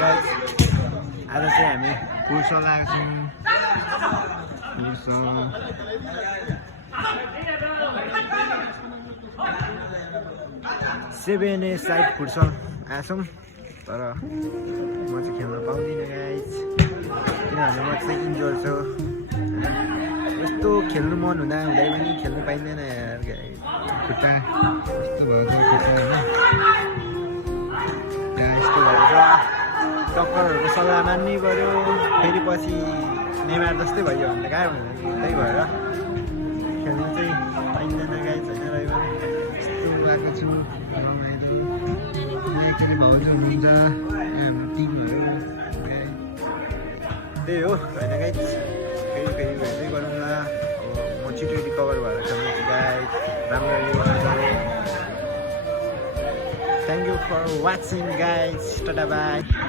Guys आज चाहिँ हामी फुर्सल आएको छौँ सेभेन साइड फुर्सल आएको छौँ तर म चाहिँ खेल्न पाउँदिनँ गाइस किनभने म चाहिँ इन्जोर छु यस्तो खेल्नु मन हुँदा पनि खेल्नु पाइँदैन यार खुट्टा यस्तो भएको यस्तो भएको छ डक्टरहरूको सल्लाह मान्नै पर्यो फेरि पछि नेमार जस्तै भयो भने कहाँ हुन्छ त्यही भएर खेल्नु चाहिँ पाइँदैन गाइस होइन रह्यो यस्तो गएको छु एकचोटि भाउजू हुनुहुन्छ हाम्रो टिमहरू त्यही हो होइन गाइस फेरि हेर्दै गरौँला अब म छिटो रिकभर भएर खेल्नु गाइस राम्ररी गर्नु Thank you for watching guys. Tada bye.